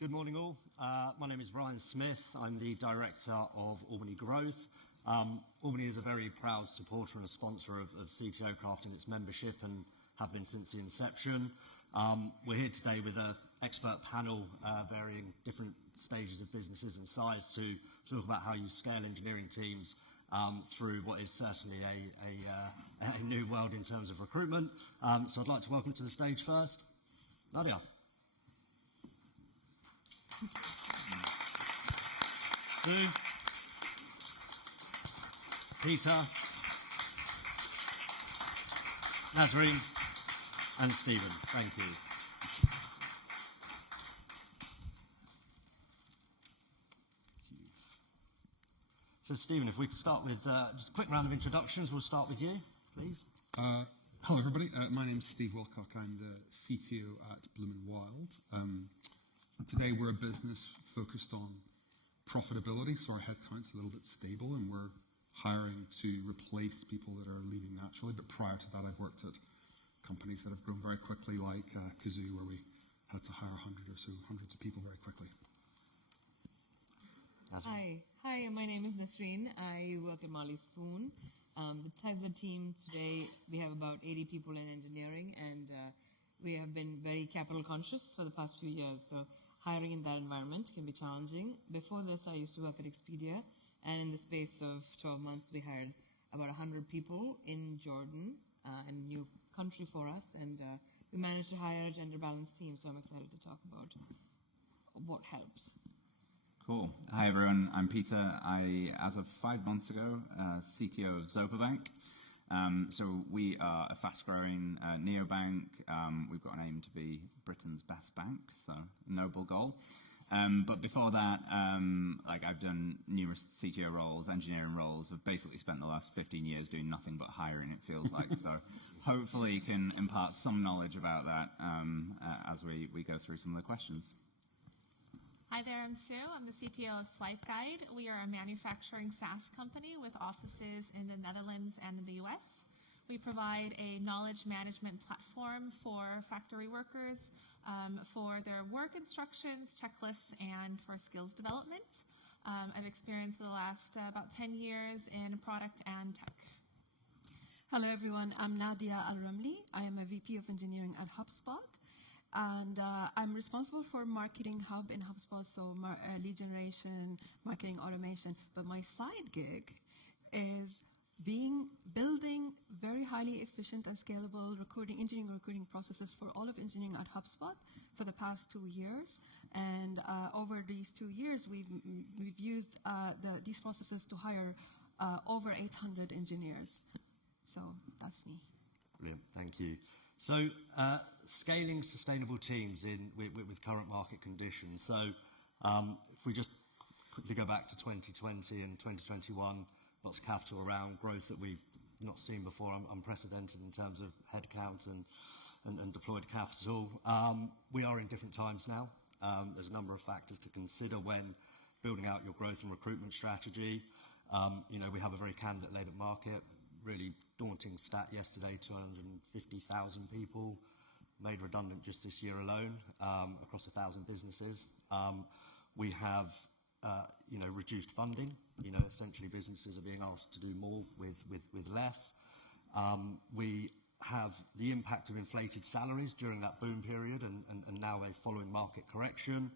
Good morning all. My name is Ryan Smith. I'm the Director of Albany Growth. Albany is a very proud supporter and a sponsor of CTO crafting its membership and have been since the inception. We're here today with an expert panel varying different stages of businesses and size to talk about how you scale engineering teams through what is certainly a new world in terms of recruitment. So I'd like to welcome to the stage first, Nadia. Sue, Peter, Nasreen, and Stephen. Thank you. So Stephen, if we could start with just a quick round of introductions. We'll start with you, please. Hello everybody, my name is Steve Wilcock. I'm the CTO at Bloom & Wild. Today we're a business focused on profitability, so our headcount's a little bit stable and we're hiring to replace people that are leaving naturally. But prior to that, I've worked at companies that have grown very quickly, like Kazoo, where we had to hire hundreds of people very quickly. Hi, my name is Nasreen. I work at Marley Spoon. The size of the team today, we have about 80 people in engineering, and we have been very capital conscious for the past few years. So hiring in that environment can be challenging. Before this, I used to work at Expedia, and in the space of 12 months, we hired about 100 people in Jordan, a new country for us, and we managed to hire a gender-balanced team, so I'm excited to talk about what helps. Cool. Hi everyone, I'm Peter. I, as of 5 months ago, CTO of Zopa Bank. So we are a fast-growing neobank. We've got an aim to be Britain's best bank, so noble goal. But before that, I've done numerous CTO roles, engineering roles. I've basically spent the last 15 years doing nothing but hiring, it feels like. So hopefully you can impart some knowledge about that as we go through some of the questions. Hi there, I'm Sue. I'm the CTO of SwipeGuide. We are a manufacturing SaaS company with offices in the Netherlands and in the US. We provide a knowledge management platform for factory workers for their work instructions, checklists, and for skills development. I've experienced for the last about 10 years in product and tech. Hello everyone, I'm Nadia Alramli. I am a VP of Engineering at Hubspot. And I'm responsible for Marketing Hub in HubSpot, so lead generation, marketing automation. But my side gig is building very highly efficient and scalable engineering recruiting processes for all of engineering at HubSpot for the past 2 years. And over these 2 years, we've used these processes to hire over 800 engineers. So that's me. Brilliant, thank you. So scaling sustainable teams with current market conditions. So if we just quickly go back to 2020 and 2021, lots of capital around growth that we've not seen before, unprecedented in terms of headcount and deployed capital. We are in different times now. There's a number of factors to consider when building out your growth and recruitment strategy. We have a very candidate labour market. Really daunting stat yesterday, 250,000 people made redundant just this year alone across 1,000 businesses. We have reduced funding. Essentially businesses are being asked to do more with less. We have the impact of inflated salaries during that boom period and now a following market correction.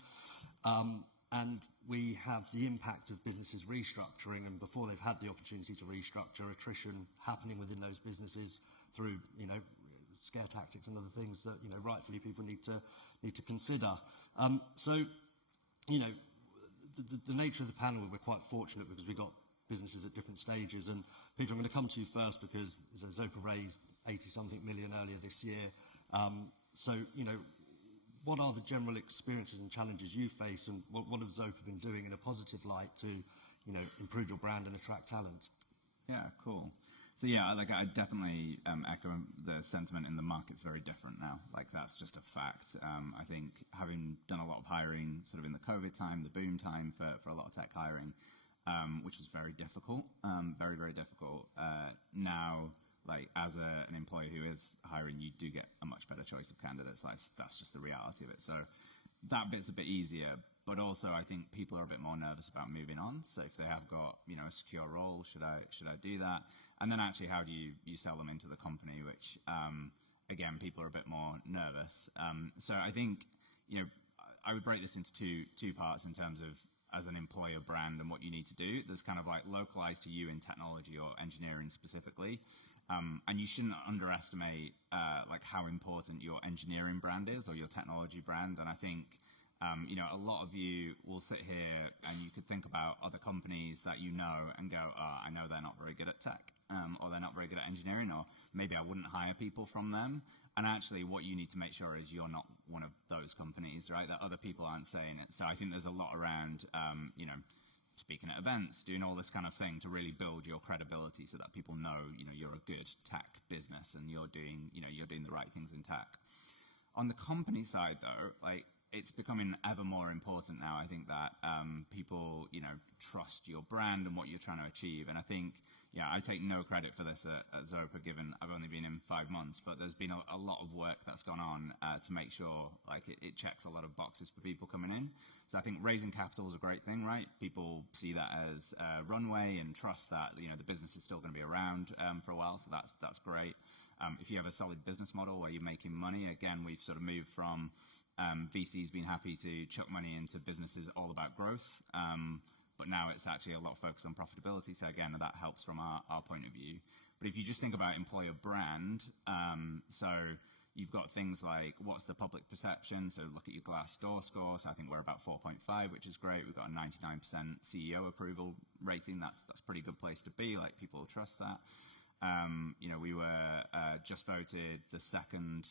And we have the impact of businesses restructuring, and before they've had the opportunity to restructure, attrition happening within those businesses through, scare tactics and other things that, rightfully people need to consider. So, the nature of the panel, we're quite fortunate because we've got businesses at different stages. And Peter, I'm going to come to you first because Zopa raised 80-something million earlier this year. So, what are the general experiences and challenges you face, and what have Zopa been doing in a positive light to, improve your brand and attract talent? Yeah, cool. So yeah, I definitely echo the sentiment in the market's very different now. That's just a fact. I think having done a lot of hiring sort of in the COVID time, the boom time for a lot of tech hiring, which was very difficult, very, very difficult. Now, as an employer who is hiring, you do get a much better choice of candidates. That's just the reality of it. So that bit's a bit easier. But also, I think people are a bit more nervous about moving on. So if they have got, a secure role, should I do that? And then actually, how do you sell them into the company? Which, again, people are a bit more nervous. So I think, I would break this into two parts in terms of as an employer brand and what you need to do. There's kind of like localized to you in technology or engineering specifically. And you shouldn't underestimate like how important your engineering brand is or your technology brand. And I think, a lot of you will sit here and you could think about other companies that and go, I know they're not very good at tech, or they're not very good at engineering, or maybe I wouldn't hire people from them. And actually what you need to make sure is you're not one of those companies, right? That other people aren't saying it. So I think there's a lot around, speaking at events, doing all this kind of thing to really build your credibility so that people know, you're a good tech business and you're doing the right things in tech. On the company side though, like, it's becoming ever more important now, I think, that people, trust your brand and what you're trying to achieve. And I think, I take no credit for this at Zopa, given I've only been in 5 months, but there's been a lot of work that's gone on to make sure like it checks a lot of boxes for people coming in. So I think raising capital is a great thing, right? People see that as a runway and trust that, the business is still going to be around for a while. So that's great. If you have a solid business model where you're making money, again, we've sort of moved from VCs being happy to chuck money into businesses all about growth, but now it's actually a lot of focus on profitability. So again, that helps from our point of view. But if you just think about employer brand, so you've got things like what's the public perception. So look at your Glassdoor score. So I think we're about 4.5, which is great. We've got a 99% CEO approval rating. That's a pretty good place to be. Like, people trust that. We were just voted the second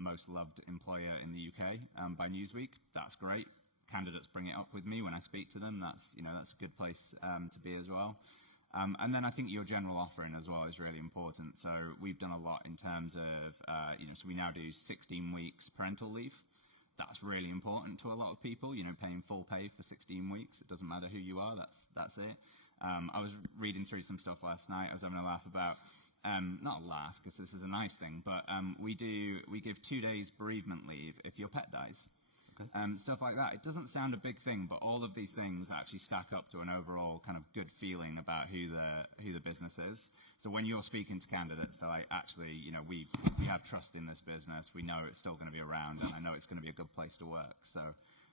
most loved employer in the UK by Newsweek. That's great. Candidates bring it up with me when I speak to them. That's a good place to be as well. And then I think your general offering as well is really important. So we've done a lot in terms of, so we now do 16 weeks parental leave. That's really important to a lot of people, paying full pay for 16 weeks. It doesn't matter who you are, that's it. I was reading through some stuff last night. I was having a laugh about, not a laugh because this is a nice thing, but we give 2 days bereavement leave if your pet dies. Okay. Stuff like that. It doesn't sound a big thing, but all of these things actually stack up to an overall kind of good feeling about who the business is. So when you're speaking to candidates, they're like, actually, we have trust in this business. We know it's still going to be around, and I know it's going to be a good place to work. So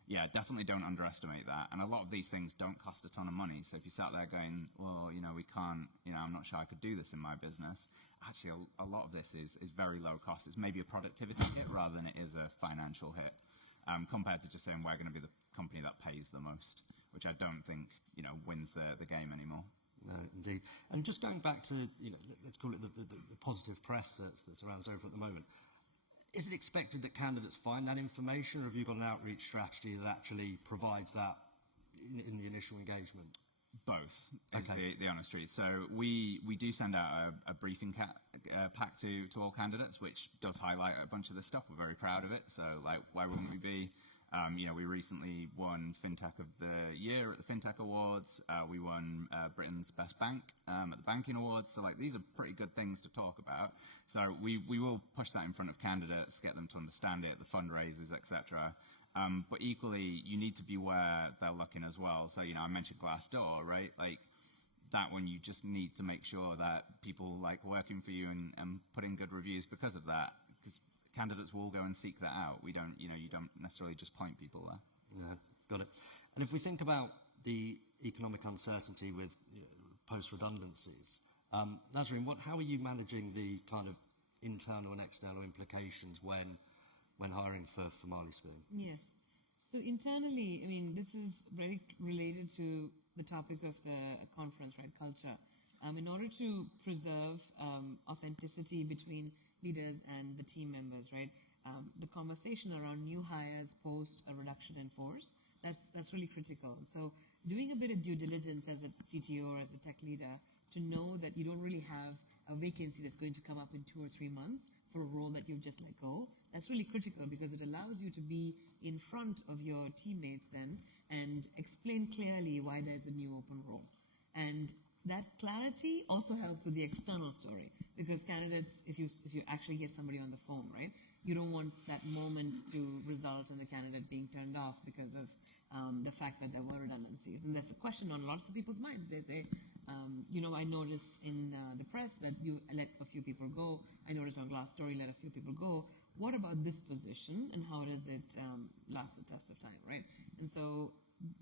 yeah, definitely don't underestimate that. And a lot of these things don't cost a ton of money. So if you sat there going, well, we can't, I'm not sure I could do this in my business. Actually, a lot of this is very low cost. It's maybe a productivity hit rather than it is a financial hit, compared to just saying we're going to be the company that pays the most, which I don't think, wins the game anymore. No, indeed. And just going back to, let's call it the positive press that's around Zopa at the moment. Is it expected that candidates find that information, or have you got an outreach strategy that actually provides that in the initial engagement? Both is the honest truth. So we do send out a briefing pack to all candidates, which does highlight a bunch of this stuff. We're very proud of it. So, like, why wouldn't we be? We recently won FinTech of the Year at the FinTech Awards. We won Britain's Best Bank at the Banking Awards. So, like, these are pretty good things to talk about. So we will push that in front of candidates, get them to understand it, the fundraisers, etc. But equally, you need to be where they're looking as well. So, I mentioned Glassdoor, right? Like, that one, you just need to make sure that people like working for you and put in good reviews because of that. Because candidates will go and seek that out. You don't necessarily just point people there. Yeah, got it. And if we think about the economic uncertainty with post-redundancies, Nasreen, how are you managing the kind of internal and external implications when hiring for Marley Spoon? Yes. So internally, this is very related to the topic of the conference, right? Culture. In order to preserve authenticity between leaders and the team members, right? The conversation around new hires post a reduction in force, that's really critical. So doing a bit of due diligence as a CTO or as a tech leader to know that you don't really have a vacancy that's going to come up in 2 or 3 months for a role that you've just let go, that's really critical because it allows you to be in front of your teammates then and explain clearly why there's a new open role. And that clarity also helps with the external story, because candidates, if you actually get somebody on the phone, right, you don't want that moment to result in the candidate being turned off because of the fact that there were redundancies. And that's a question on lots of people's minds. They say, I noticed in the press that you let a few people go. I noticed on Glassdoor you let a few people go. What about this position, and how does it last the test of time, right? And so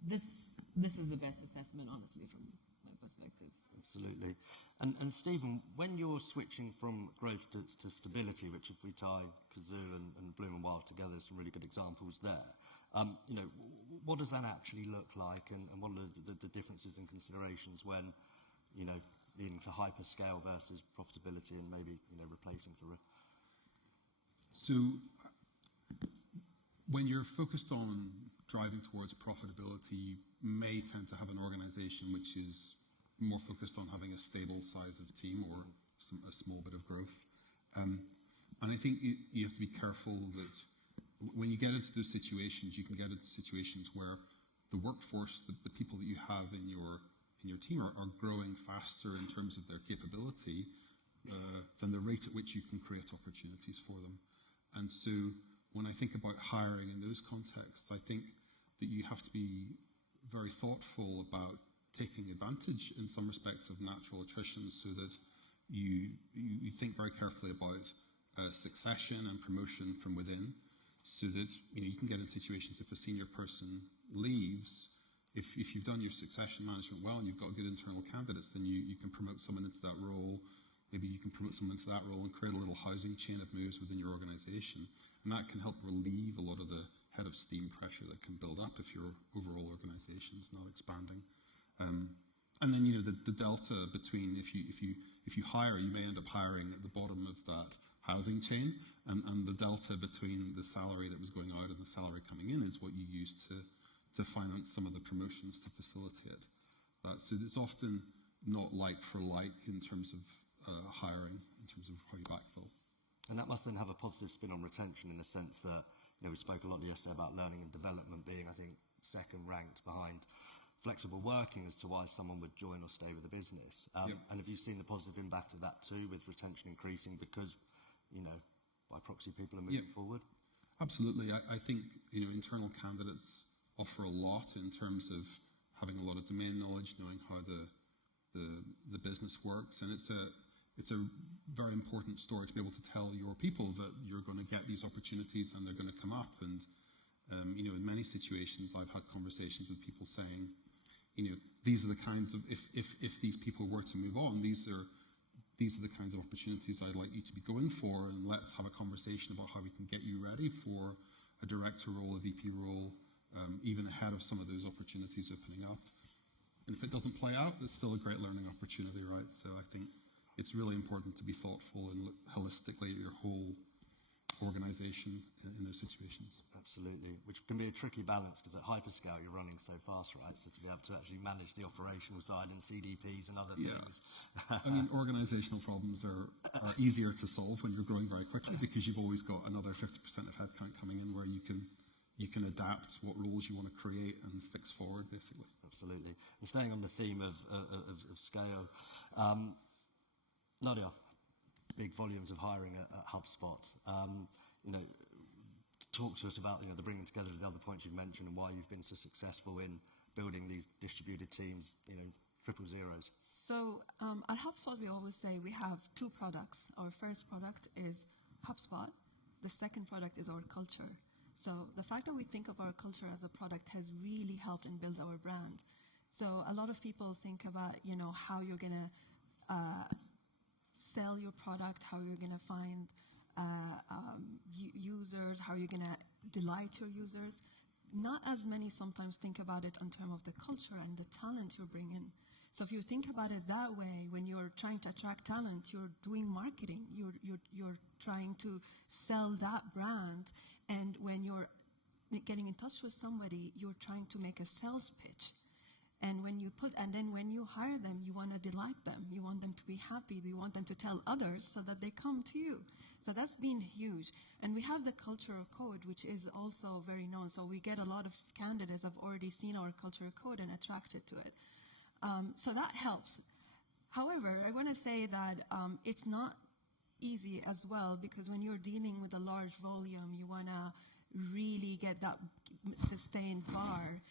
this is the best assessment, honestly, from my perspective. Absolutely. And Stephen, when you're switching from growth to stability, which if we tie Kazoo and Bloom and Wild together, some really good examples there. What does that actually look like, and what are the differences and considerations when, leading to hyperscale versus profitability and maybe, replacing for So when you're focused on driving towards profitability, you may tend to have an organization which is more focused on having a stable size of team or a small bit of growth. And I think you have to be careful that when you get into those situations, you can get into situations where the workforce, the people that you have in your team are growing faster in terms of their capability than the rate at which you can create opportunities for them. And so when I think about hiring in those contexts, I think that you have to be very thoughtful about taking advantage in some respects of natural attrition, so that you think very carefully about succession and promotion from within, so that you can get in situations if a senior person leaves, if you've done your succession management well and you've got good internal candidates, then you can promote someone into that role. Maybe you can promote someone into that role and create a little housing chain of moves within your organization. And that can help relieve a lot of the head of steam pressure that can build up if your overall organization is not expanding. And then, the delta between if you hire, you may end up hiring at the bottom of that housing chain, and the delta between the salary that was going out and the salary coming in is what you use to finance some of the promotions to facilitate that. So it's often not like for like in terms of hiring, in terms of how you backfill. And that must then have a positive spin on retention, in the sense that, we spoke a lot yesterday about learning and development being, I think, second ranked behind flexible working as to why someone would join or stay with the business. Yep. And have you seen the positive impact of that too, with retention increasing because, by proxy people are moving forward? Absolutely. I think, internal candidates offer a lot in terms of having a lot of domain knowledge, knowing how the business works, and it's a very important story to be able to tell your people that you're going to get these opportunities and they're going to come up. And in many situations, I've had conversations with people saying, these are the kinds of, if these people were to move on, these are the kinds of opportunities I'd like you to be going for, and let's have a conversation about how we can get you ready for a director role, a VP role, even ahead of some of those opportunities opening up. And if it doesn't play out, it's still a great learning opportunity, right? So I think it's really important to be thoughtful and look holistically at your whole organization in those situations. Absolutely, which can be a tricky balance, because at hyperscale you're running so fast, right? So to be able to actually manage the operational side and CDPs and other things. I mean, organizational problems are easier to solve when you're growing very quickly, because you've always got another 50% of headcount coming in where you can adapt what roles you want to create and fix forward, basically. Absolutely. And staying on the theme of scale, Nadia, big volumes of hiring at Hubspot. Talk to us about the bringing together the other points you've mentioned and why you've been so successful in building these distributed teams, triple zeros. So at Hubspot, we always say we have two products. Our first product is Hubspot. The second product is our culture. So the fact that we think of our culture as a product has really helped and build our brand. So a lot of people think about, how you're going to sell your product, how you're going to find users, how you're going to delight your users. Not as many sometimes think about it in terms of the culture and the talent you bring in. So if you think about it that way, when you're trying to attract talent, you're doing marketing. You're trying to sell that brand. And when you're getting in touch with somebody, you're trying to make a sales pitch. And then when you hire them, you want to delight them. You want them to be happy. You want them to tell others so that they come to you. So that's been huge. And we have the cultural code, which is also very known. So we get a lot of candidates have already seen our cultural code and attracted to it. So that helps. However, I want to say that it's not easy as well, because when you're dealing with a large volume, you want to really get that sustained bar.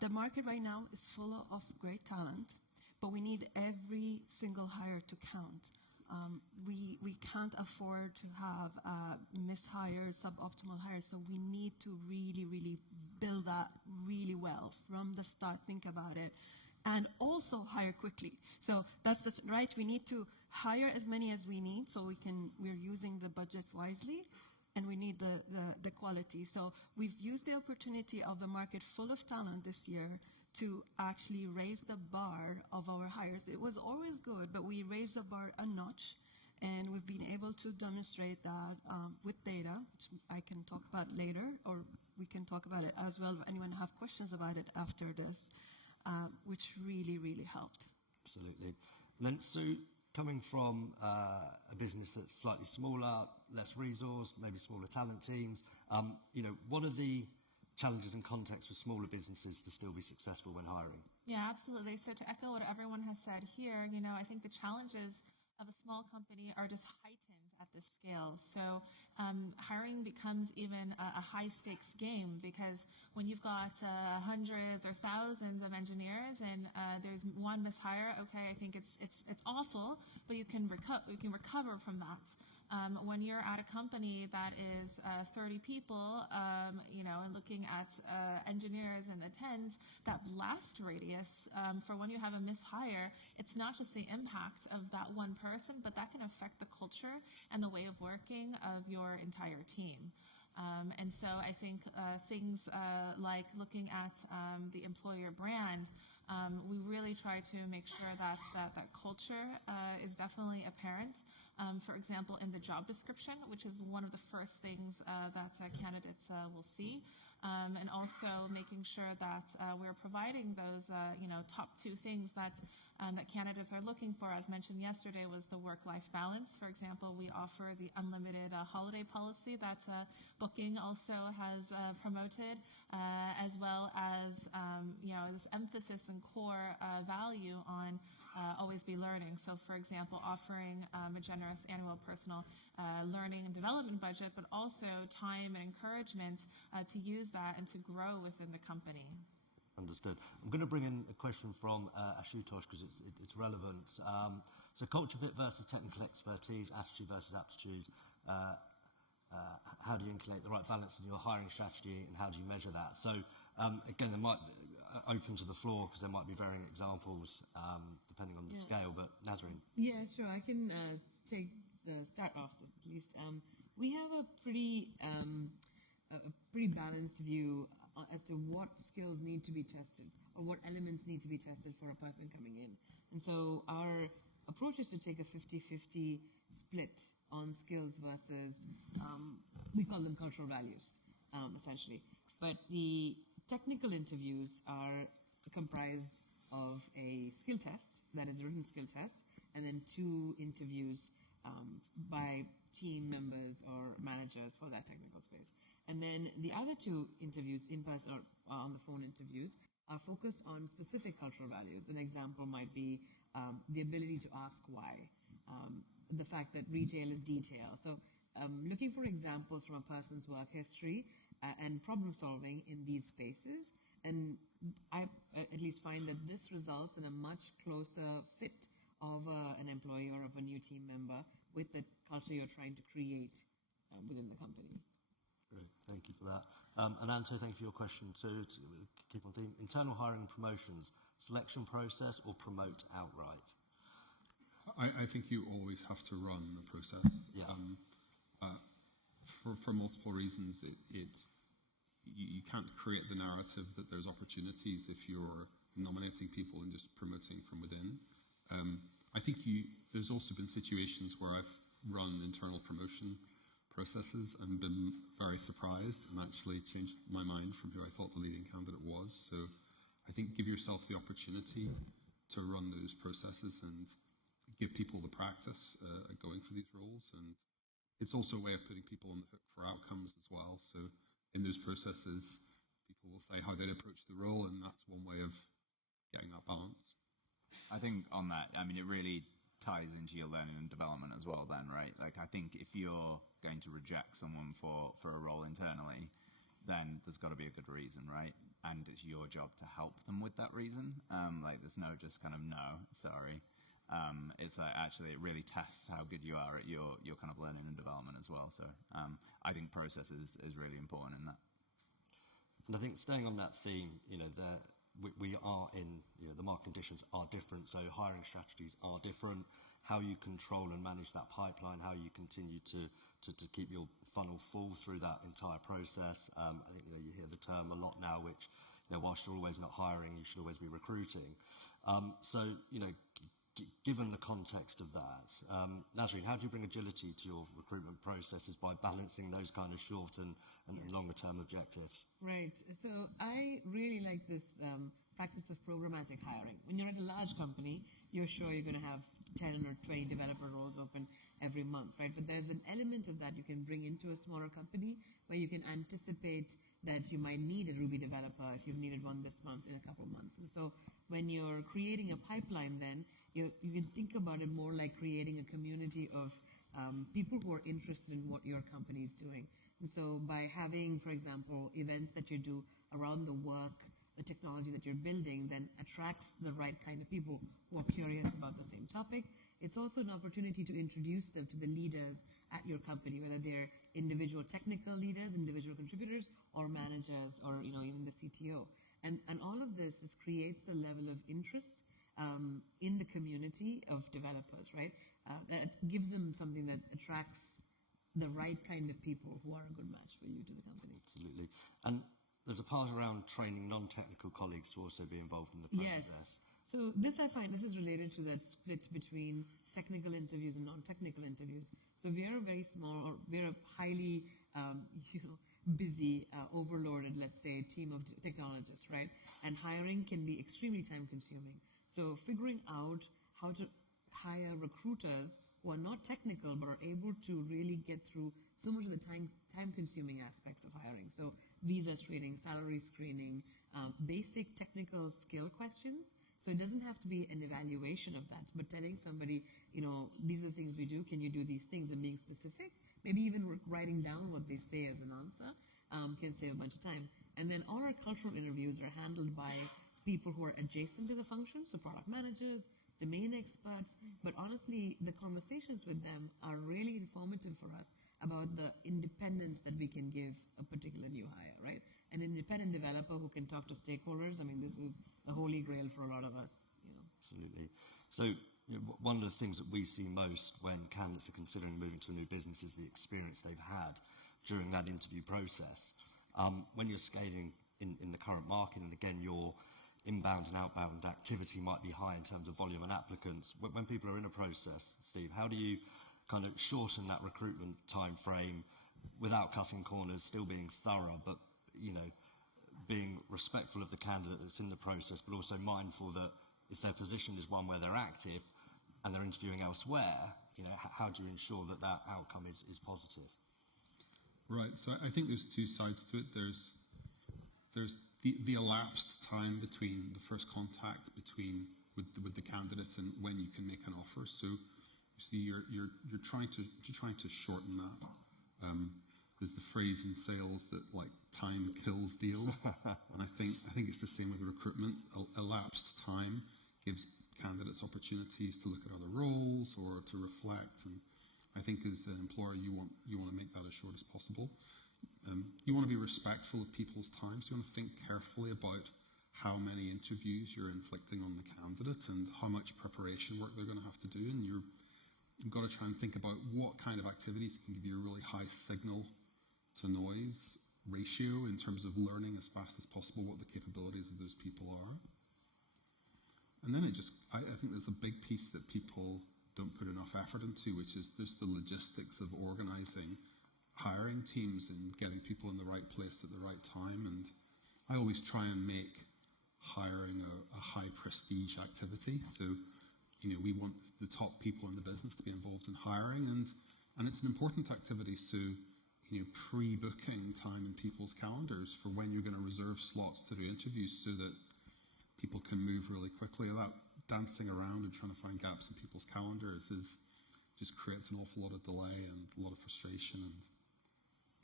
The market right now is full of great talent, but we need every single hire to count. We can't afford to have mishires, suboptimal hires, so we need to really, really build that really well from the start, think about it, and also hire quickly. So that's right, we need to hire as many as we need, so we're using the budget wisely, and we need the quality. So we've used the opportunity of the market full of talent this year to actually raise the bar of our hires. It was always good, but we raised the bar a notch, and we've been able to demonstrate that with data, which I can talk about later, or we can talk about it as well if anyone have questions about it after this, which really, really helped. Absolutely. And then, Sue, coming from a business that's slightly smaller, less resource, maybe smaller talent teams, what are the challenges and contexts for smaller businesses to still be successful when hiring? Yeah, absolutely. So to echo what everyone has said here, I think the challenges of a small company are just heightened at this scale. So hiring becomes even a high-stakes game, because when you've got hundreds or thousands of engineers and there's one mishire, okay, I think it's awful, but you can recover from that. When you're at a company that is 30 people, and looking at engineers in the tens, that blast radius for when you have a mishire, it's not just the impact of that one person, but that can affect the culture and the way of working of your entire team. And so I think things like looking at the employer brand, we really try to make sure that culture is definitely apparent. For example, in the job description, which is one of the first things that candidates will see, and also making sure that we're providing those, top two things that candidates are looking for. As mentioned yesterday, was the work-life balance. For example, we offer the unlimited holiday policy that Booking also has promoted, as well as this emphasis and core value on always be learning. So, for example, offering a generous annual personal learning and development budget, but also time and encouragement to use that and to grow within the company. Understood. I'm going to bring in a question from Ashutosh because it's relevant. So culture fit versus technical expertise, attitude versus aptitude. How do you include the right balance in your hiring strategy, and how do you measure that? So again, they might open to the floor because there might be varying examples depending on the scale. But Nasreen. Yeah, sure. I can start off at least. We have a pretty balanced view as to what skills need to be tested or what elements need to be tested for a person coming in. And so our approach is to take a 50-50 split on skills versus, we call them cultural values, essentially. But the technical interviews are comprised of a skill test, that is a written skill test, and then 2 interviews by team members or managers for that technical space. And then the other 2 interviews, in person or on the phone interviews, are focused on specific cultural values. An example might be the ability to ask why, the fact that retail is detail. So looking for examples from a person's work history and problem solving in these spaces. And I at least find that this results in a much closer fit of an employee or of a new team member with the culture you're trying to create within the company. Great, thank you for that. And Anto, thank you for your question too. To keep on theme, internal hiring and promotions, selection process or promote outright? I think you always have to run the process. Yeah. For multiple reasons, you can't create the narrative that there's opportunities if you're nominating people and just promoting from within. I think there's also been situations where I've run internal promotion processes and been very surprised and actually changed my mind from who I thought the leading candidate was. So I think give yourself the opportunity to run those processes and give people the practice at going for these roles. And it's also a way of putting people on the hook for outcomes as well. So in those processes, people will say how they'd approach the role, and that's one way of getting that balance. I think on that, I mean, it really ties into your learning and development as well then, right? Like, I think if you're going to reject someone for a role internally, then there's got to be a good reason, right? And it's your job to help them with that reason. Like, there's no just kind of, no, sorry. It's like, actually, it really tests how good you are at your kind of learning and development as well. So I think process is really important in that. And I think staying on that theme, we are in, the market conditions are different, so hiring strategies are different. How you control and manage that pipeline, how you continue to keep your funnel full through that entire process. I think you hear the term a lot now, which whilst you're always not hiring, you should always be recruiting. So given the context of that, Nasreen, how do you bring agility to your recruitment processes by balancing those kind of short and longer term objectives? Right. So I really like this practice of programmatic hiring. When you're at a large company, you're sure you're going to have 10 or 20 developer roles open every month, right? But there's an element of that you can bring into a smaller company where you can anticipate that you might need a Ruby developer if you've needed one this month in a couple of months. And so when you're creating a pipeline, then you can think about it more like creating a community of people who are interested in what your company is doing. And so by having, for example, events that you do around the work, the technology that you're building, then attracts the right kind of people who are curious about the same topic. It's also an opportunity to introduce them to the leaders at your company, whether they're individual technical leaders, individual contributors, or managers, or even the CTO. And all of this creates a level of interest in the community of developers, right? That gives them something that attracts the right kind of people who are a good match for you to the company. Absolutely. And there's a part around training non-technical colleagues to also be involved in the process. Yes. So this I find, this is related to that split between technical interviews and non-technical interviews. So we are a very small, or we're a highly, busy, overloaded, let's say, team of technologists, right? And hiring can be extremely time-consuming. So figuring out how to hire recruiters who are not technical but are able to really get through so much of the time-consuming aspects of hiring. So visa screening, salary screening, basic technical skill questions. So it doesn't have to be an evaluation of that, but telling somebody, these are the things we do, can you do these things, and being specific, maybe even writing down what they say as an answer, can save a bunch of time. And then all our cultural interviews are handled by people who are adjacent to the function, so product managers, domain experts, but honestly, the conversations with them are really informative for us about the independence that we can give a particular new hire, right? An independent developer who can talk to stakeholders, I mean, this is the holy grail for a lot of us. Absolutely. So one of the things that we see most when candidates are considering moving to a new business is the experience they've had during that interview process. When you're scaling in the current market, and again, your inbound and outbound activity might be high in terms of volume and applicants. When people are in a process, Steve, how do you kind of shorten that recruitment time frame without cutting corners, still being thorough, but being respectful of the candidate that's in the process, but also mindful that if their position is one where they're active and they're interviewing elsewhere, how do you ensure that that outcome is positive? Right. So I think there's two sides to it. There's the elapsed time between the first contact with the candidate and when you can make an offer. So you're trying to shorten that. There's the phrase in sales that time kills deals, and I think it's the same with recruitment. Elapsed time gives candidates opportunities to look at other roles or to reflect. And I think as an employer, you want to make that as short as possible. You want to be respectful of people's time, so you want to think carefully about how many interviews you're inflicting on the candidate and how much preparation work they're going to have to do. And you've got to try and think about what kind of activities can give you a really high signal to noise ratio in terms of learning as fast as possible what the capabilities of those people are. And then I think there's a big piece that people don't put enough effort into, which is just the logistics of organizing hiring teams and getting people in the right place at the right time. And I always try and make hiring a high prestige activity. So, we want the top people in the business to be involved in hiring, and it's an important activity. So, pre-booking time in people's calendars for when you're going to reserve slots to do interviews so that people can move really quickly. dancing around and trying to find gaps in people's calendars just creates an awful lot of delay and a lot of frustration. And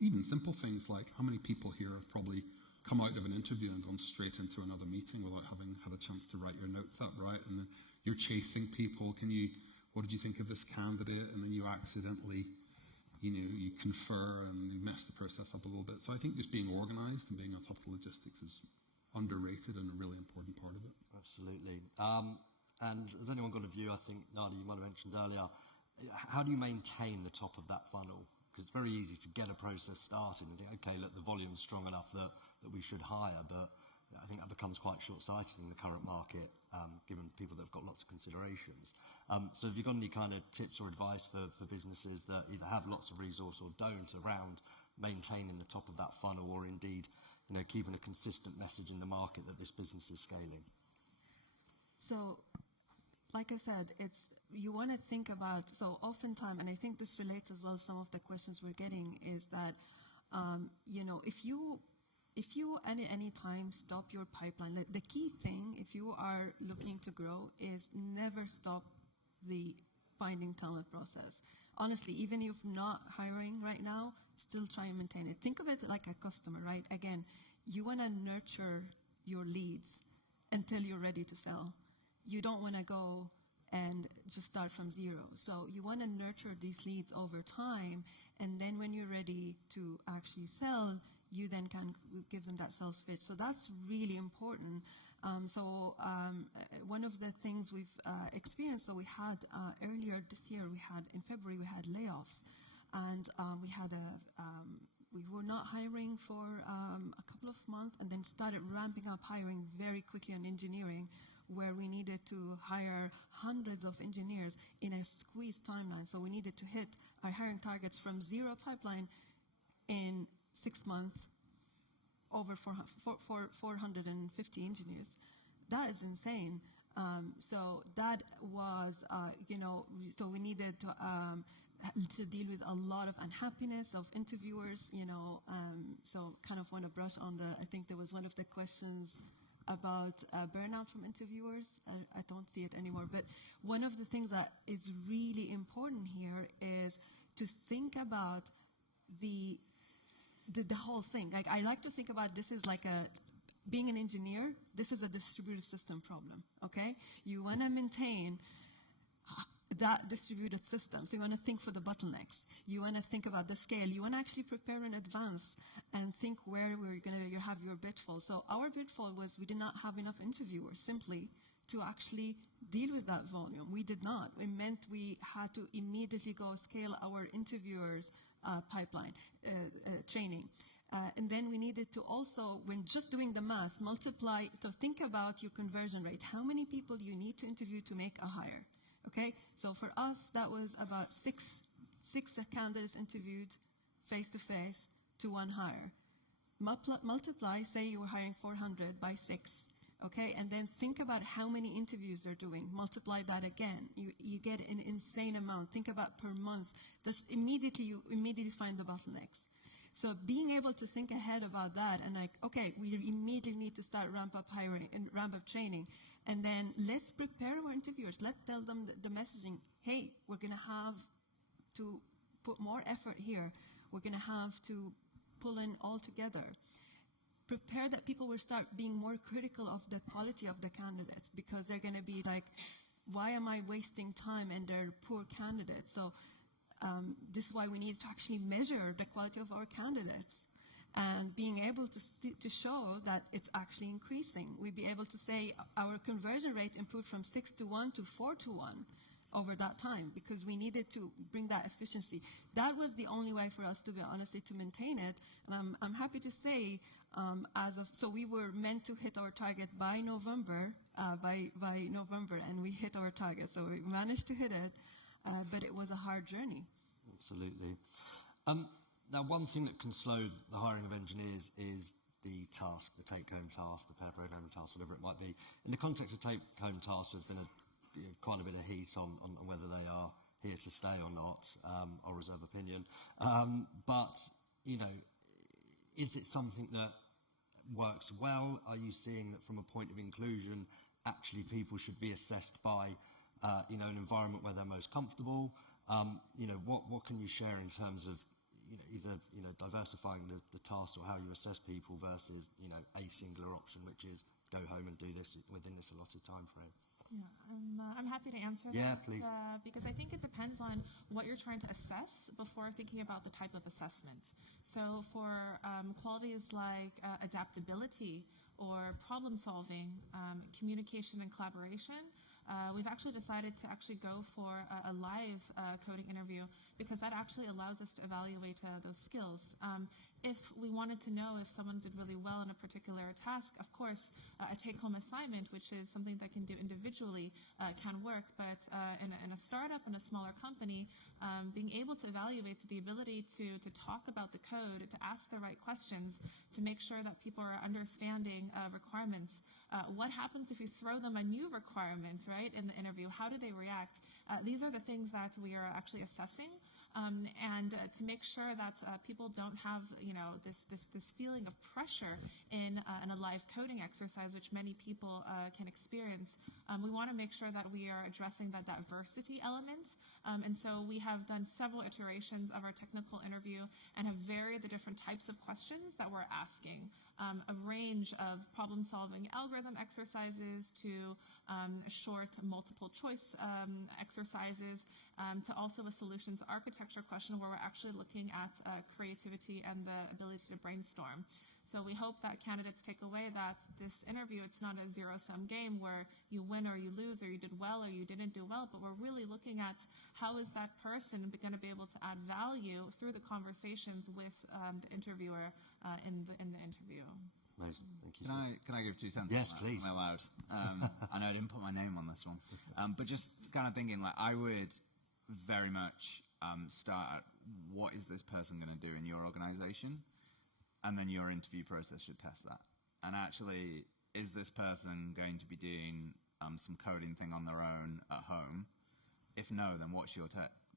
even simple things like how many people here have probably come out of an interview and gone straight into another meeting without having had a chance to write your notes up, right? And then you're chasing people. What did you think of this candidate? And then you accidentally, you confer and you mess the process up a little bit. So I think just being organized and being on top of the logistics is underrated and a really important part of it. Absolutely. And has anyone got a view? I think, Nadia, you might have mentioned earlier, how do you maintain the top of that funnel? Because it's very easy to get a process started and think, okay, look, the volume's strong enough that we should hire, but I think that becomes quite short-sighted in the current market, given people that have got lots of considerations. So have you got any kind of tips or advice for businesses that either have lots of resource or don't around maintaining the top of that funnel, or indeed, keeping a consistent message in the market that this business is scaling? So, like I said, you want to think about, so oftentimes, and I think this relates as well, some of the questions we're getting is that, if you any time stop your pipeline, the key thing, if you are looking to grow, is never stop the finding talent process. Honestly, even if not hiring right now, still try and maintain it. Think of it like a customer, right? Again, you want to nurture your leads until you're ready to sell. You don't want to go and just start from zero. So you want to nurture these leads over time, and then when you're ready to actually sell, you then can give them that sales pitch. So that's really important. One of the things we've experienced, so we had earlier this year, in February, we had layoffs, and we were not hiring for a couple of months, and then started ramping up hiring very quickly on engineering, where we needed to hire hundreds of engineers in a squeezed timeline. So we needed to hit our hiring targets from zero pipeline in 6 months, over 450 engineers. That is insane. So that was, so we needed to deal with a lot of unhappiness of interviewers, so kind of want to brush on I think there was one of the questions about burnout from interviewers. I don't see it anymore. But one of the things that is really important here is to think about the whole thing. Like, I like to think about this as like being an engineer, this is a distributed system problem, okay? You want to maintain that distributed system. So you want to think for the bottlenecks. You want to think about the scale. You want to actually prepare in advance and think where we're going to have your pitfall. So our pitfall was we did not have enough interviewers simply to actually deal with that volume. We did not. It meant we had to immediately go scale our interviewers pipeline training. And then we needed to also, when just doing the math, multiply, so think about your conversion rate. How many people you need to interview to make a hire? Okay, so for us, that was about six candidates interviewed face-to-face to one hire. Multiply, say you were hiring 400 by 6, okay, and then think about how many interviews they're doing. Multiply that again. You get an insane amount. Think about per month. Just you immediately find the bottlenecks. So being able to think ahead about that and like, okay, we immediately need to start ramp up hiring and ramp up training. And then let's prepare our interviewers. Let's tell them the messaging. Hey, we're going to have to put more effort here. We're going to have to pull in all together. Prepare that people will start being more critical of the quality of the candidates, because they're going to be like, why am I wasting time and they're poor candidates? So this is why we need to actually measure the quality of our candidates. And being able to show that it's actually increasing. We'd be able to say our conversion rate improved from 6-to-1 to 4-to-1 over that time, because we needed to bring that efficiency. That was the only way for us to be honestly to maintain it. And I'm happy to say, so we were meant to hit our target by November, and we hit our target. So we managed to hit it, but it was a hard journey. Absolutely. Now, one thing that can slow the hiring of engineers is the task, the take-home task, the pair programming task, whatever it might be. In the context of take-home tasks, there's been quite a bit of heat on whether they are here to stay or not. I'll reserve opinion. But, is it something that works well? Are you seeing that from a point of inclusion actually people should be assessed by, an environment where they're most comfortable. What can you share in terms of, either, diversifying the tasks or how you assess people versus, a singular option, which is go home and do this within this allotted time frame? Yeah, I'm happy to answer that. Yeah, please. Because I think it depends on what you're trying to assess before thinking about the type of assessment. So for qualities like adaptability or problem solving, communication and collaboration, we've actually decided to actually go for a live coding interview because that actually allows us to evaluate those skills. If we wanted to know if someone did really well in a particular task, of course, a take-home assignment, which is something that can do individually, can work. But in a startup, in a smaller company, being able to evaluate the ability to talk about the code, to ask the right questions, to make sure that people are understanding requirements. What happens if you throw them a new requirement, right, in the interview? How do they react? These are the things that we are actually assessing. And to make sure that people don't have, this feeling of pressure in a live coding exercise, which many people can experience. We want to make sure that we are addressing that diversity element. And so we have done several iterations of our technical interview and have varied the different types of questions that we're asking. A range of problem-solving algorithm exercises to short multiple choice exercises, to also a solutions architecture question where we're actually looking at creativity and the ability to brainstorm. So we hope that candidates take away that this interview, it's not a zero-sum game where you win or you lose or you did well or you didn't do well, but we're really looking at how is that person going to be able to add value through the conversations with the interviewer in the interview. Amazing. Thank you. Can I give 2 cents? Yes, please. Am I allowed? I know I didn't put my name on this one, but just kind of thinking, like, I would very much start at what is this person going to do in your organization, and then your interview process should test that. And actually, is this person going to be doing some coding thing on their own at home? If no, then what's your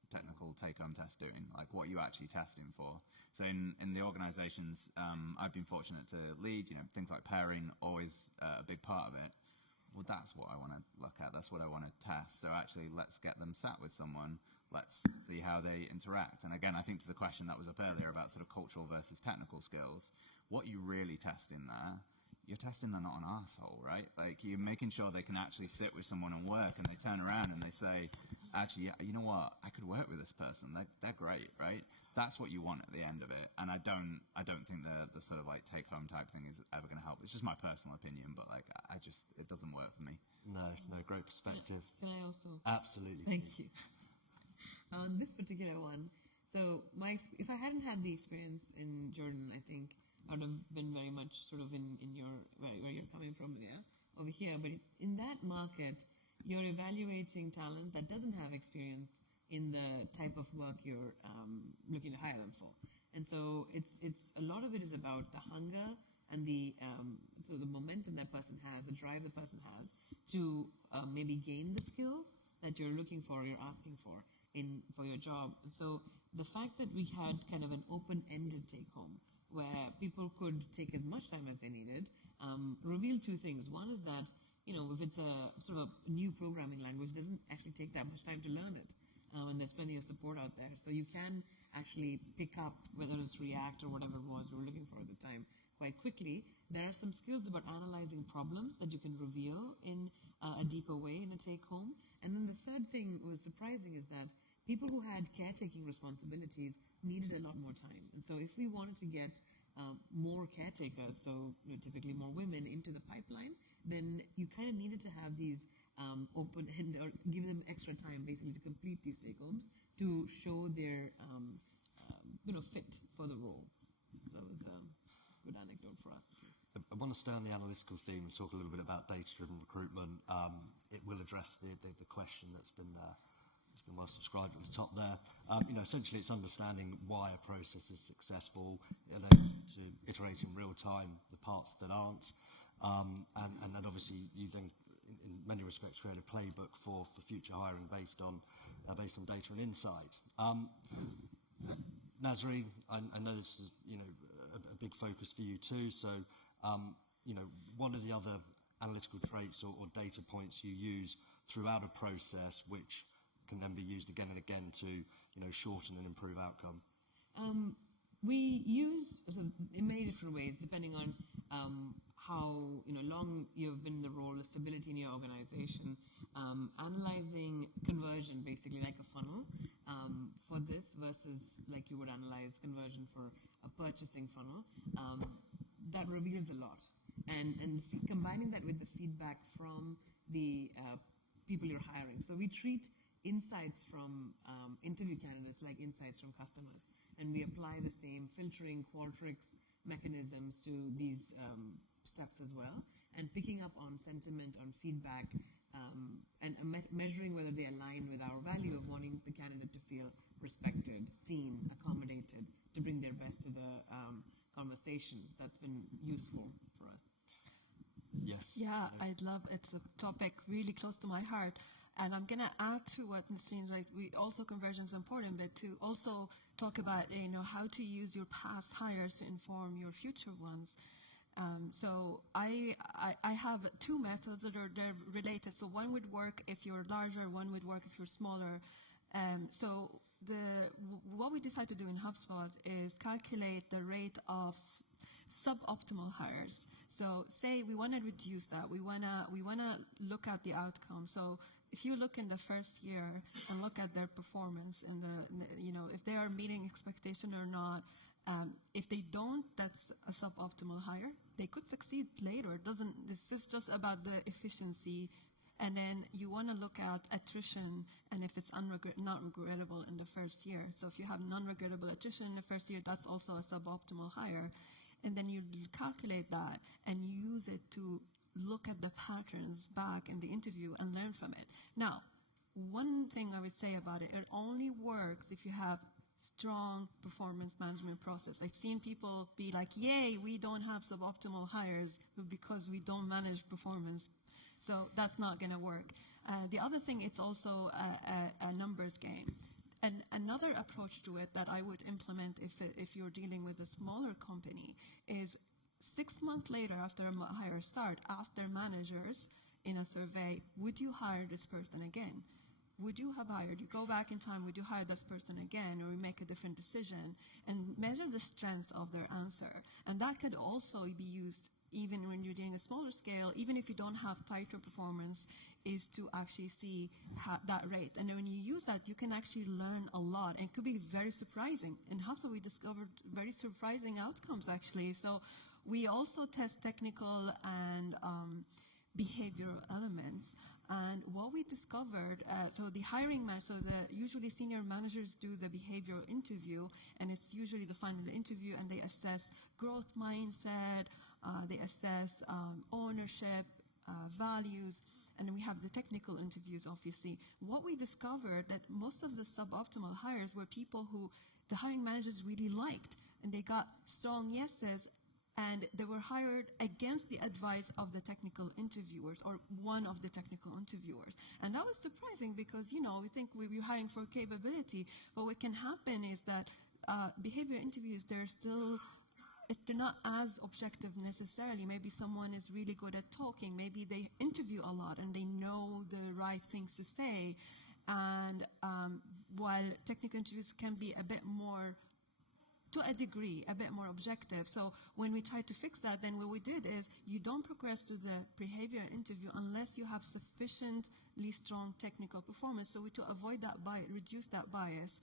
technical take-home test doing? Like, what are you actually testing for? So in the organizations I've been fortunate to lead, things like pairing, always a big part of it. Well, that's what I want to look at. That's what I want to test. So actually, let's get them sat with someone. Let's see how they interact. And again, I think to the question that was up earlier about sort of cultural versus technical skills, what you really test in there, you're testing they're not an arsehole, right? Like, you're making sure they can actually sit with someone and work, and they turn around and they say, actually, you know what, I could work with this person. They're great, right? That's what you want at the end of it. And I don't think the sort of like take-home type thing is ever going to help. It's just my personal opinion, but like, it doesn't work for me. No, great perspective. Can I also? Absolutely. Thank you. On this particular one, so if I hadn't had the experience in Jordan, I think I would have been very much sort of in your where you're coming from there over here. But in that market, you're evaluating talent that doesn't have experience in the type of work you're looking to hire them for. And so it's a lot of it is about the hunger and the momentum that person has, the drive the person has to maybe gain the skills that you're looking for, you're asking for your job. So the fact that we had kind of an open-ended take-home where people could take as much time as they needed revealed 2 things. One is that, if it's a sort of a new programming language, it doesn't actually take that much time to learn it. And there's plenty of support out there. So you can actually pick up, whether it's React or whatever it was we were looking for at the time, quite quickly. There are some skills about analyzing problems that you can reveal in a deeper way in a take-home. And then the third thing was surprising is that people who had caretaking responsibilities needed a lot more time. And so if we wanted to get more caretakers, so typically more women, into the pipeline, then you kind of needed to have these open-end, or give them extra time basically to complete these take-homes to show their fit for the role. So it was a good anecdote for us. I want to stay on the analytical theme and talk a little bit about data-driven recruitment. It will address the question that's been well subscribed at the top there. Essentially it's understanding why a process is successful, to iterate in real time the parts that aren't, and then obviously you then in many respects create a playbook for future hiring based on data and insight. Nasreen, I know this is a big focus for you too. So what are the other analytical traits or data points you use throughout a process, which can then be used again and again to, shorten and improve outcome? We use in many different ways, depending on how long you've been in the role, the stability in your organization, analyzing conversion, basically like a funnel for this versus like you would analyze conversion for a purchasing funnel. That reveals a lot. And combining that with the feedback from the people you're hiring. So we treat insights from interview candidates like insights from customers. And we apply the same filtering Qualtrics mechanisms to these steps as well. And picking up on sentiment, on feedback, and measuring whether they align with our value of wanting the candidate to feel respected, seen, accommodated, to bring their best to the conversation. That's been useful for us. Yes. Yeah, I'd love, it's a topic really close to my heart. And I'm going to add to what Nasreen, like, conversion is important, but to also talk about, how to use your past hires to inform your future ones. So I have two methods that are related. So one would work if you're larger, one would work if you're smaller. So what we decided to do in Hubspot is calculate the rate of suboptimal hires. So say we want to reduce that. We want to look at the outcome. So if you look in the first year and look at their performance in if they are meeting expectation or not, if they don't, that's a suboptimal hire. They could succeed later. This is just about the efficiency. And then you want to look at attrition and if it's not regrettable in the first year. So if you have non-regrettable attrition in the first year, that's also a suboptimal hire. And then you calculate that and use it to look at the patterns back in the interview and learn from it. Now, one thing I would say about it only works if you have strong performance management process. I've seen people be like, yay, we don't have suboptimal hires because we don't manage performance. So that's not going to work. The other thing, it's also a numbers game. And another approach to it that I would implement if you're dealing with a smaller company is 6 months later after a hire start, ask their managers in a survey, would you hire this person again? Would you have hired? You go back in time, would you hire this person again, or you make a different decision? And measure the strength of their answer. And that could also be used even when you're doing a smaller scale, even if you don't have tighter performance, is to actually see that rate. And when you use that, you can actually learn a lot. And it could be very surprising. In Hubspot, we discovered very surprising outcomes, actually. So we also test technical and behavioral elements. And what we discovered, so the hiring manager, usually senior managers do the behavioral interview, and it's usually the final interview, and they assess growth mindset, they assess ownership, values, and we have the technical interviews, obviously. What we discovered that most of the suboptimal hires were people who the hiring managers really liked, and they got strong yeses, and they were hired against the advice of the technical interviewers, or one of the technical interviewers. And that was surprising because, we think we're hiring for capability, but what can happen is that behavior interviews, they're not as objective necessarily. Maybe someone is really good at talking. Maybe they interview a lot and they know the right things to say. And while technical interviews can be a bit more, to a degree, a bit more objective. So when we tried to fix that, then what we did is you don't progress to the behavior interview unless you have sufficiently strong technical performance. So to avoid that bias, reduce that bias,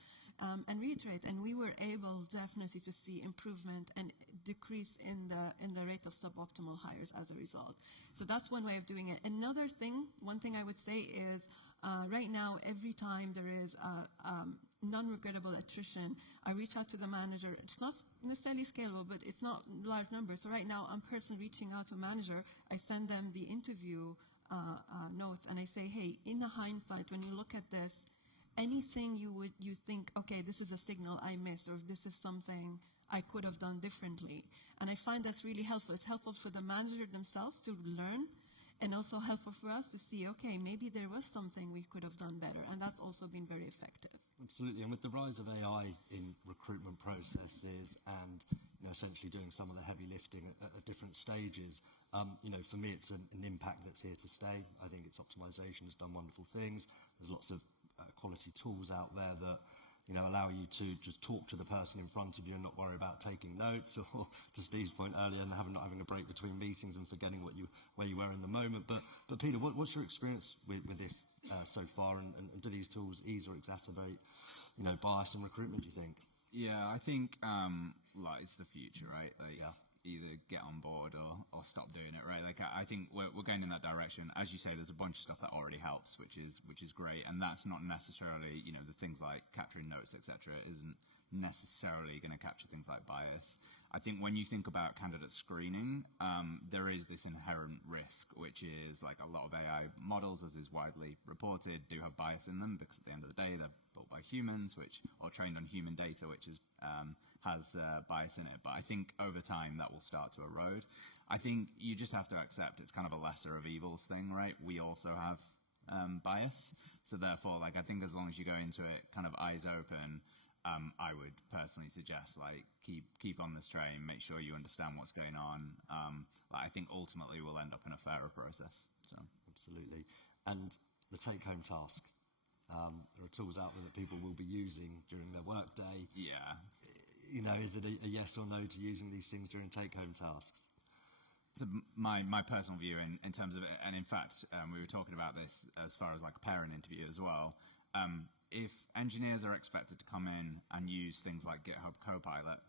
and reiterate. And we were able definitely to see improvement and decrease in the rate of suboptimal hires as a result. So that's one way of doing it. One thing I would say is right now, every time there is non-regrettable attrition, I reach out to the manager. It's not necessarily scalable, but it's not large numbers. So right now, I'm personally reaching out to a manager. I send them the interview notes, and I say, hey, in the hindsight, when you look at this, anything you think, okay, this is a signal I missed, or this is something I could have done differently. And I find that's really helpful. It's helpful for the manager themselves to learn, and also helpful for us to see, okay, maybe there was something we could have done better, and that's also been very effective. Absolutely, and with the rise of AI in recruitment processes and essentially doing some of the heavy lifting at different stages. For me, it's an impact that's here to stay. I think its optimization has done wonderful things. There's lots of quality tools out there that allow you to just talk to the person in front of you and not worry about taking notes, or to Steve's point earlier, and not having a break between meetings and forgetting where you were in the moment. But Peter, what's your experience with this so far, and do these tools ease or exacerbate bias in recruitment, do you think? Yeah, I think it's the future, right? Either get on board or stop doing it, right? I think we're going in that direction. As you say, there's a bunch of stuff that already helps, which is great, and that's not necessarily, the things like capturing notes, etc. isn't necessarily going to capture things like bias. I think when you think about candidate screening, there is this inherent risk, which is like a lot of AI models, as is widely reported, do have bias in them, because at the end of the day, they're built by humans, or trained on human data, which has bias in it. But I think over time that will start to erode. I think you just have to accept it's kind of a lesser of evils thing, right? We also have bias, so therefore, I think as long as you go into it kind of eyes open, I would personally suggest keep on this train, make sure you understand what's going on. I think ultimately we'll end up in a fairer process. So absolutely. And the take-home task. There are tools out there that people will be using during their workday. Yeah. Is it a yes or no to using these things during take-home tasks? So my personal view in terms of it, and in fact, we were talking about this as far as a parent interview as well. If engineers are expected to come in and use things like GitHub Copilot,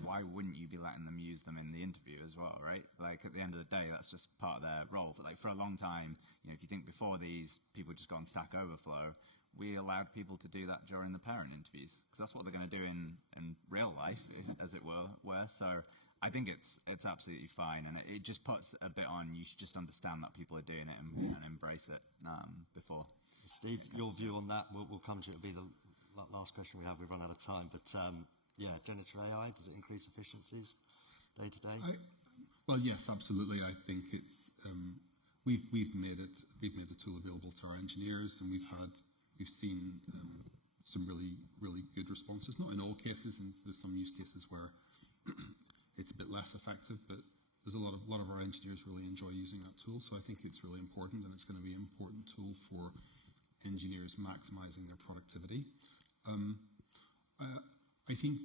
why wouldn't you be letting them use them in the interview as well, right? At the end of the day, that's just part of their role. But for a long time, if you think before these, people just go on Stack Overflow, we allowed people to do that during the parent interviews, because that's what they're going to do in real life, as it were. So I think it's absolutely fine, and it just puts a bit on. You should just understand that people are doing it and embrace it before. Steve, your view on that? We'll come to it. It'll be the last question we have. We've run out of time, but generative AI, does it increase efficiencies day to day? Well, yes, absolutely. I think it's we've made the tool available to our engineers, and we've seen some really good responses. Not in all cases, and there's some use cases where it's a bit less effective, but there's a lot of our engineers really enjoy using that tool. So I think it's really important, and it's going to be an important tool for engineers maximizing their productivity. I think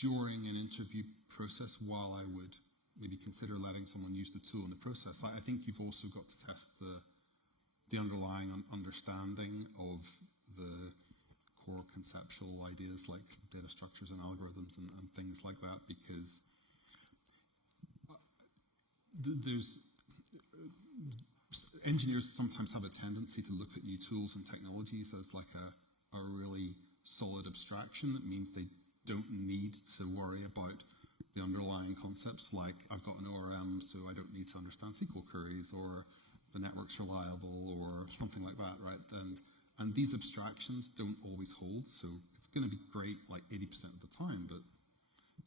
during an interview process, while I would maybe consider letting someone use the tool in the process, I think you've also got to test the underlying understanding of the core conceptual ideas like data structures and algorithms and things like that, because engineers sometimes have a tendency to look at new tools and technologies as a really solid abstraction. That means they don't need to worry about the underlying concepts, like I've got an ORM, so I don't need to understand SQL queries, or the network's reliable, or something like that, right? And these abstractions don't always hold, so it's going to be great 80% of the time, but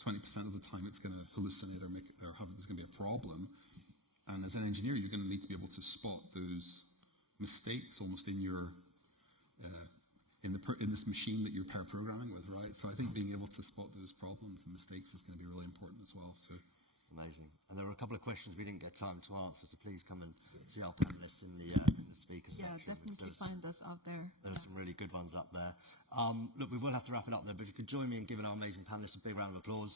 20% of the time it's going to hallucinate or there's going to be a problem. And as an engineer, you're going to need to be able to spot those mistakes almost in your in this machine that you're pair programming with, right? So I think being able to spot those problems and mistakes is going to be really important as well. So amazing. And there were a couple of questions we didn't get time to answer, so please come and see our panelists in the speaker section. Yeah, definitely find us out there. There are some really good ones up there. Look, we will have to wrap it up there, but if you could join me in giving our amazing panelists a big round of applause.